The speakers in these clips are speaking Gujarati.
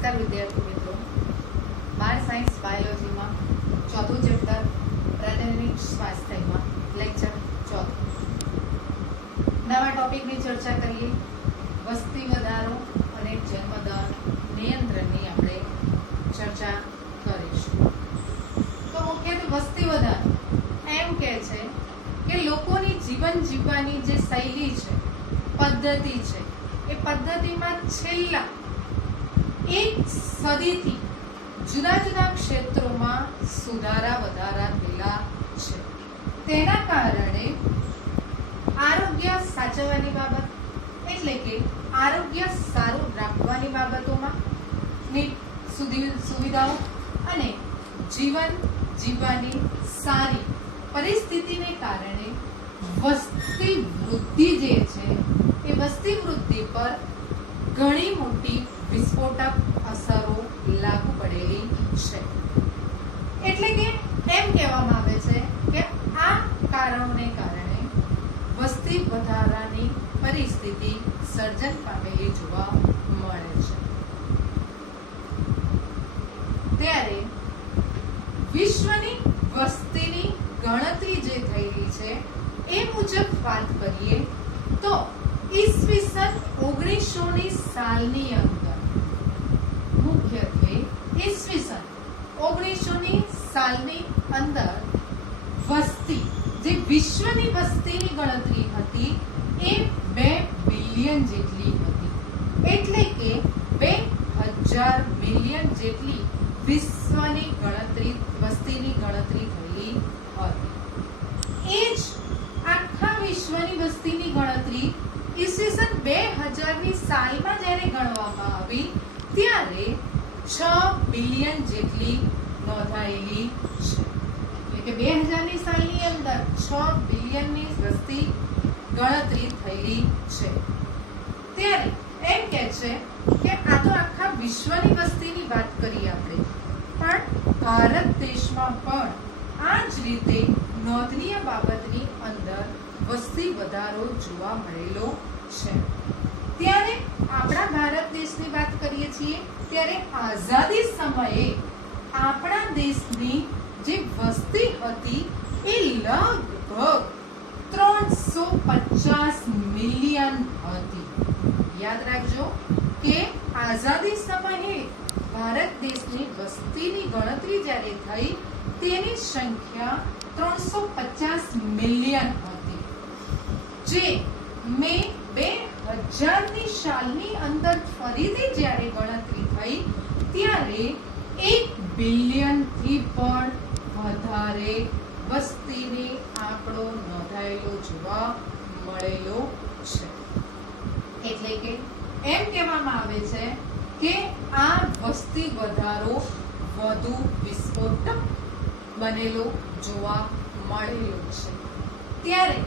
નમસ્કાર વિદ્યાર્થી મિત્રો, બાર સાયન્સ બાયોલોજીમાં ચોથું ચેપ્ટર પ્રાથમિક સ્વાસ્થ્યમાં લેક્ચર ચોથું નવા ટોપિકની ચર્ચા કરીએ. વસ્તી વધારો અને જન્મદર નિયંત્રણની આપણે ચર્ચા કરીશું. તો મુખ્યત્વે વસ્તી વધારો એમ કહે છે કે લોકોની જીવન જીવવાની જે શૈલી છે, પદ્ધતિ છે, એ પદ્ધતિમાં છેલ્લા એક સદીથી જુદા જુદા ક્ષેત્રોમાં સુધારા વધારા થયેલા છે. તેના કારણે આરોગ્ય સાચવવાની બાબત એટલે કે આરોગ્ય સારું રાખવાની બાબતોમાં સુવિધાઓ અને જીવન જીવવાની સારી પરિસ્થિતિને કારણે વસ્તી વૃદ્ધિ જે છે એ વસ્તી વૃદ્ધિ પર ઘણી મોટી વિસ્ફોટક અસરો લાગુ પડેલી છે. એટલે કે એમ કહેવામાં આવે છે કે આ કારણોને કારણે વસ્તી વધારાની પરિસ્થિતિ સર્જન પામેલી જોવા મળે છે. ત્યારે વિશ્વની વસ્તીની ગણતરી જે થયેલી છે એ મુજબ વાત કરીએ તો ઈસવીસન 1900ની સાલની અંદર મુખ્યત્વે ઈસવીસન 1900ની સાલની અંદર વસ્તી જે વિશ્વની વસ્તીની ગણતરી હતી એ 2 બિલિયન જેટલી હતી. એટલે કે 2000 મિલિયન જેટલી વિશ્વની ગણતરી વસ્તીની ગણતરી થયેલી હતી. એ જ આખા વિશ્વની વસ્તીની ગણતરી ઈસવીસન 2000ની સાલમાં જ્યારે ગણવામાં આવી ત્યારે 6 બિલિયન જેટલી નોંધાયેલી છે. એટલે કે 2000ની સાલની અંદર 6 બિલિયનની વસ્તી ગણતરી થયેલી છે. ત્યારે એમ કહે છે કે આ તો આખા વિશ્વની વસ્તીની વાત કરી આપણે, પણ ભારત દેશમાં પણ આ જ રીતે નોંધનીય બાબતની અંદર વસ્તી વધારો જોવા મળેલો છે. ત્યારે આપણા ભારત દેશની વાત કરીએ છીએ ત્યારે આઝાદી સમયે આપણા દેશની જે વસ્તી હતી એ લગભગ 350 મિલિયન હતી. યાદ રાખજો કે આઝાદી સમયે ભારત દેશની વસ્તીની ગણતરી જ્યારે થઈ તેની સંખ્યા 350 મિલિયન હતી. જે મે 2000ની સાલની અંદર ફરીથી જ્યારે ગણતરી થઈ ત્યારે 1 બિલિયનથી પણ વધારે વસ્તીની આંકડો નોંધાયેલો જોવા મળેલો છે. એટલે કે એમ કહેવામાં આવે છે કે આ વસ્તી વધારો વધુ વિસ્ફોટક બનેલો જોવા મળેલો છે. ત્યારે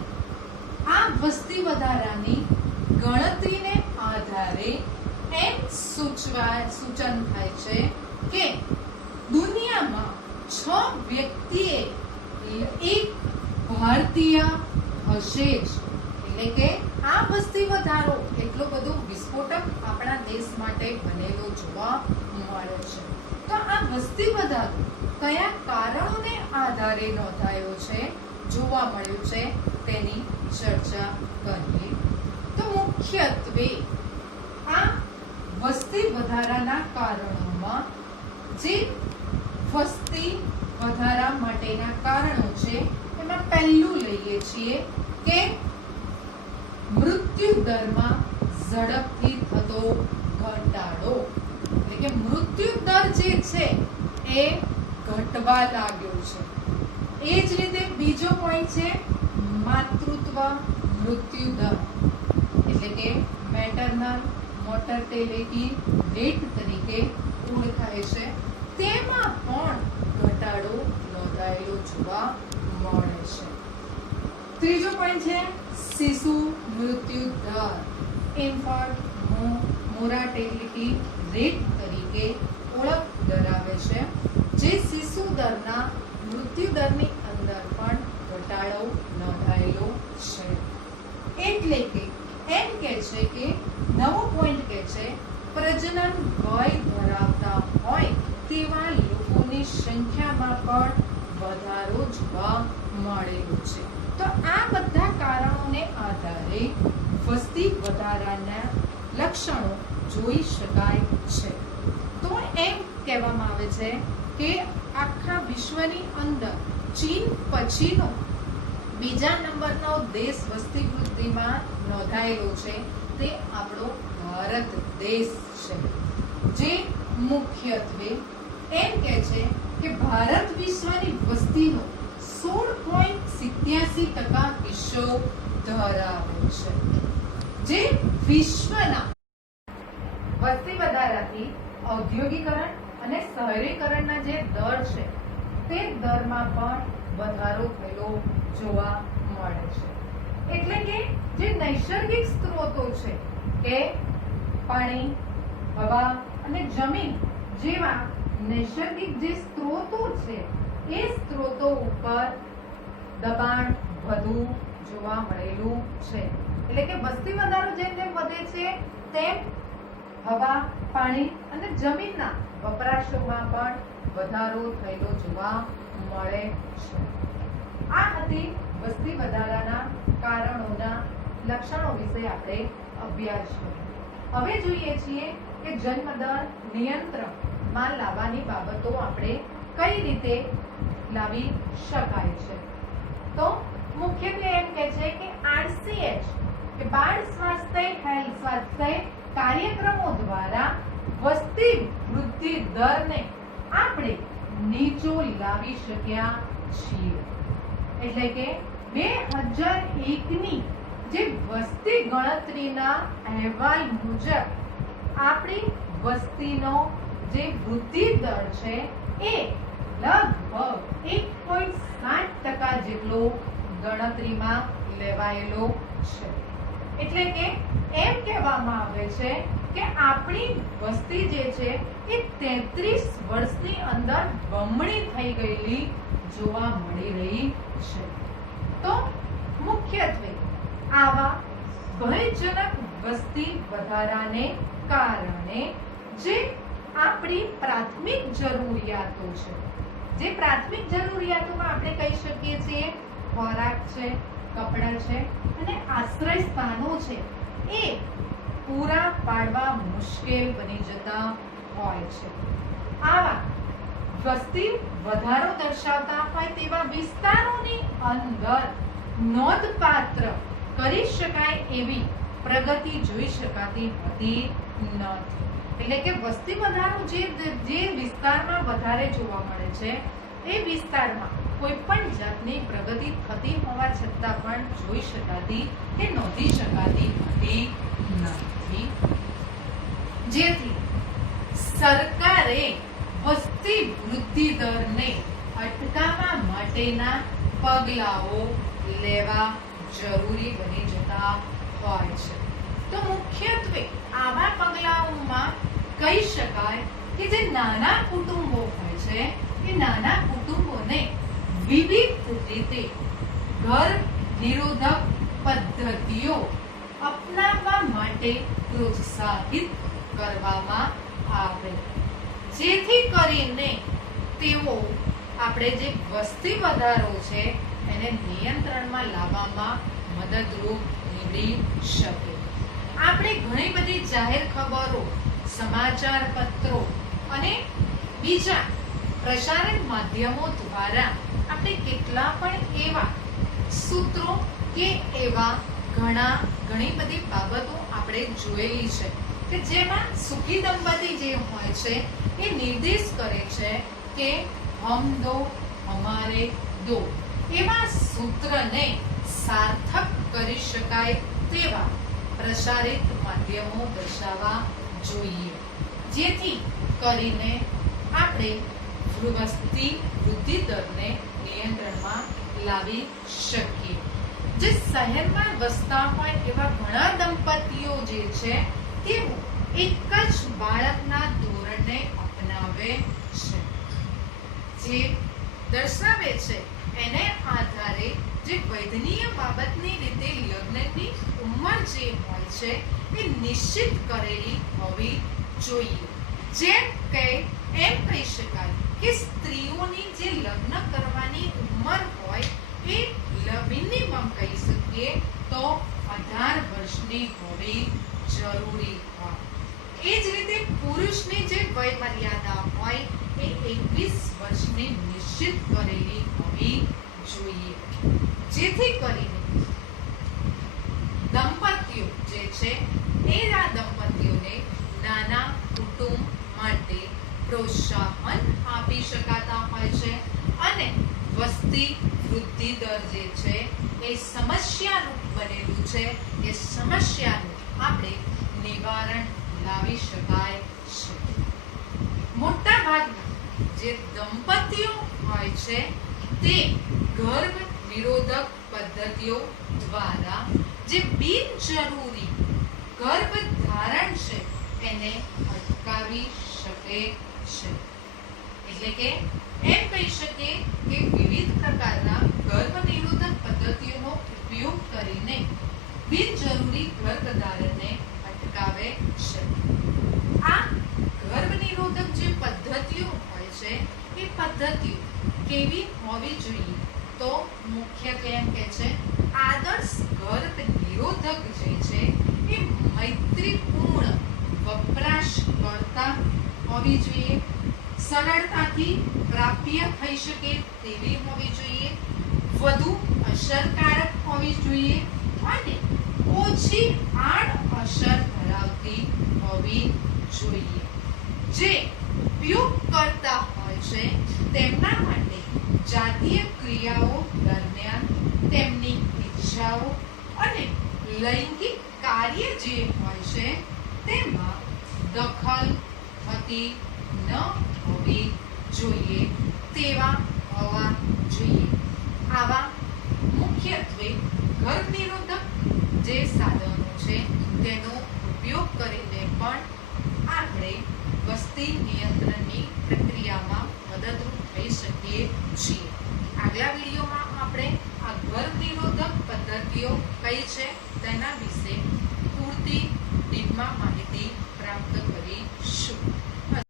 આ વસ્તી વધારાની ગણતરીને આધારે એમ સૂચન થાય છે કે દુનિયામાં 6 વ્યક્તિએ એક ભારતીય હશે જ. એટલે કે આ વસ્તી વધારો એટલો બધો વિસ્ફોટક આપણા દેશ માટે બનેલો જોવા મળે છે. તો આ વસ્તી વધારો કયા કારણોને આધારે નોંધાયો છે, જોવા મળ્યું છે, તેની ચર્ચા કરીએ. તો મુખ્યત્વે આ વસ્તી વધારાના કારણોમાં જે વસ્તી વધારા માટેના કારણો છે એમાં પહેલું લઈએ છીએ કે મૃત્યુ દરમાં ઝડપથી થતો ઘટાડો. એટલે કે મૃત્યુ દર જે છે એ ઘટવા લાગ્યો છે. એ જ રીતે બીજો પોઈન્ટ છે માતૃત્વ મૃત્યુ દર એટલે કે મેટરનલ મોર્ટાલિટી રેટ તરીકે ઓળખાય છે. તેમાં પણ ઘટાડો નોંધાયેલો જોવા મળે છે. ત્રીજો પોઈન્ટ છે શિશુ મૃત્યુ દર ઇન્ફન્ટ મોર્ટાલિટી રેટ તરીકે ઓળખ ધરાવે છે. જે શિશુ દરના મૃત્યુ દરની અંદર પણ ઘટાડો નોંધાયેલો છે. એટલે કે એમ કહે છે કે નવો પોઈન્ટ કહે છે પ્રજનન વય ધરાવતા હોય તેવા લોકોની સંખ્યામાં પણ વધારો જોવા મળેલો છે. તો આ બધા કારણોને આધારે વસ્તી વધારાના લક્ષણો જોઈ શકાય છે. તો એમ કહેવામાં આવે છે કે આખા વિશ્વની અંદર ચીન પછીનો બીજા નંબરનો દેશ વસ્તી વૃદ્ધિમાં નોંધાયેલો છે તે આપણો ભારત દેશ છે, જે મુખ્યત્વે એમ કહે છે કે ભારત વિશ્વની વસ્તીનો 16.87% હિસ્સો ધરાવે છે. જે વિશ્વના વસ્તી વધારાથી ઔદ્યોગિકરણ અને શહેરીકરણના જે દર છે તે દરમાં પણ વધારો થયેલો જોવા મળે છે. એટલે કે જે નૈસર્ગિક સ્ત્રોતો છે કે પાણી, હવા અને જમીન જેવા નૈસર્ગિક જે સ્ત્રોતો છે એ સ્ત્રોતો ઉપર દબાણ વધુ જોવા મળેલું છે. એટલે કે વસ્તી વધારો જેમ જેમ વધે છે તેમ હવા, પાણી અને જમીનના વપરાશોમાં પણ વધારો થયેલો જોવા મળે છે. આ હતી વસ્તી વધારાના કારણોના લક્ષણો વિશે આપણે અભ્યાસ કર્યો. હવે જોઈએ છીએ કે જન્મદર નિયંત્રણમાં લાવવાની બાબતો આપણે કઈ રીતે લાવી શકાય છે. તો મુખ્યત્વે એમ કહે છે કે RCH કે બાળ સ્વાસ્થ્ય કાર્યક્રમો દ્વારા વસ્તી વૃદ્ધિ દરને આપણે નીચો લાવી શક્યા છીએ. એટલે કે 2001ની જે વસ્તી ગણતરીના અહેવાલ મુજબ આપણી વસ્તીનો જે વૃદ્ધિ દર છે એ લગભગ 1.7% જેટલો ગણતરીમાં લેવાયેલો છે. એટલે કે એમ કહેવામાં આવે છે કે આપણી વસ્તી જે છે એ 33 વર્ષની અંદર બમણી થઈ ગયેલી જોવા મળી રહી છે. તો મુખ્યત્વે આવા ભયજનક વસ્તી વધારાને કારણે જે આપણી પ્રાથમિક જરૂરિયાતો છે, જે પ્રાથમિક જરૂરિયાતોમાં આપણે કહી શકીએ છીએ ખોરાક છે, કપડાં છે અને આશ્રય સ્થાનો છે, એ પૂરા પાડવા મુશ્કેલ બની જતા હોય છે. આવા વસ્તી વધારો દર્શાવતા હોય તેવા વિસ્તારોની અંદર નોંધપાત્ર કરી શકાય એવી પ્રગતિ જોઈ શકાતી હોતી નથી. એટલે કે વસ્તી વધારો જે વિસ્તારમાં વધારે જોવા મળે છે એ વિસ્તારમાં કોઈ પણ જાતની પ્રગતિ થતી હોવા છતાં પણ જોઈ શકાતી કે નોંધી શકાતી હોતી નથી. જેથી સરકારે વસ્તી વૃદ્ધિ દરને અટકાવવા માટેના પગલાઓ લેવા જરૂરી બની જતા હોય છે. તો મુખ્યત્વે આવા પગલાઓમાં કહી શકાય કે જે નાના કુટુંબો હોય છે એ નાના કુટુંબોને વિવિધ રીતે ઘર નિરોધક પદ્ધતિઓ અપનાવવા માટે પ્રોત્સાહિત કરવામાં આવે, જેથી કરીને તેઓ આપણે જે વસ્તી વધારો છે એને નિયંત્રણમાં લાવવામાં મદદરૂપ નીવડી શકે. આપણે ઘણી બધી જાહેર ખબરો, સમાચાર પત્રો અને બીજા પ્રસારણ માધ્યમો દ્વારા આપણે કેટલા પણ એવા સૂત્રો કે એવા ઘણી બધી બાબતો આપણે જોયેલી છે કે જેમાં સુખી દંપતી જે હોય છે એ નિર્દેશ કરે છે કે હમ દો હમારે દો એવા સૂત્રને સાર્થક કરી શકાય તેવા પ્રસારિત માધ્યમો દર્શાવવા જોઈએ, જેથી કરીને આપણે વસ્તી વૃદ્ધિ દરને નિયંત્રણમાં લાવી શકીએ. જે શહેરમાં વસતા હોય એવા ઘણા દંપતીઓ જે છે તેઓ એક જ બાળકના ધોરણને અપનાવે છે, જે દર્શાવે છે એને આધારે જે વૈધનીય બાબતની રીતે લગ્નની ઉંમર જે હોય છે એ નિશ્ચિત કરેલી હોવી જોઈએ. જેમ કે એમ કહી શકાય કે સ્ત્રીઓની જે લગ્ન કરવાની ઉંમર હોય એ મિનિમમ કહી શકીએ તો 18 વર્ષની હોવી જરૂરી હોય. એ જ રીતે પુરુષની જે વય મર્યાદા હોય એ 21 વર્ષની નિશ્ચિત કરેલી હોવી જોઈએ, જેથી કરીને દંપતીઓ જે છે એ આ દંપતીઓને નાના કુટુંબ માટે પ્રોત્સાહન આપી શકાતા હોય છે અને વસ્તી વૃદ્ધિ દર જે છે એ સમસ્યાનું બનેલું છે. એ સમસ્યાનું આપણે નિવારણ લાવી શકાય છે. મોટા ભાગના જે દંપતીઓ હોય છે તે ગર્ભ નિરોધક પદ્ધતિઓ દ્વારા જે બિનજરૂરી ગર્ભ ધારણ છે એને અટકાવી શકે છે. એટલે કે એમ કહી શકીએ કે વિવિધ પ્રકારના ગર્ભ નિરોધક પદ્ધતિઓનો ઉપયોગ કરીને બિનજરૂરી ગર્ભધારણને અટકાવે છે. આ ગર્ભ નિરોધક જે પદ્ધતિઓ હોય છે એ પદ્ધતિઓ કેવી હોવી જોઈએ તો મુખ્યત્વે એમ કે છે આદર્શ ગર્ભ નિરોધક જે છે એ મૈત્રીપૂર્ણ વપરાશ કરતા હોવી જોઈએ, સરળતાથી પ્રાપ્ય થઈ શકે તેવી હોવી જોઈએ, વધુ અસરકારક હોવી જોઈએ અને ઓછી આડઅસર ધરાવતી હોવી જોઈએ. જે ઉપયોગ કરતા હોય છે તેમના માટે જાતીય ક્રિયાઓ દરમિયાન તેમની ઈચ્છાઓ અને લૈંગિક કાર્ય જે હોય છે તેમાં દખલ થતી ન હોવી જોઈએ તેવા હોવા જોઈએ. આવા મુખ્યત્વે ગર્ભ નિરોધક જે સાધનો છે તેનો ઉપયોગ કરીને પણ આપણે વસ્તી નિયંત્રણની પ્રક્રિયામાં મદદરૂપ થઈ શકીએ છીએ. આગલા વિડીયોમાં આપણે આ ગર્ભ નિરોધક પદ્ધતિઓ કઈ છે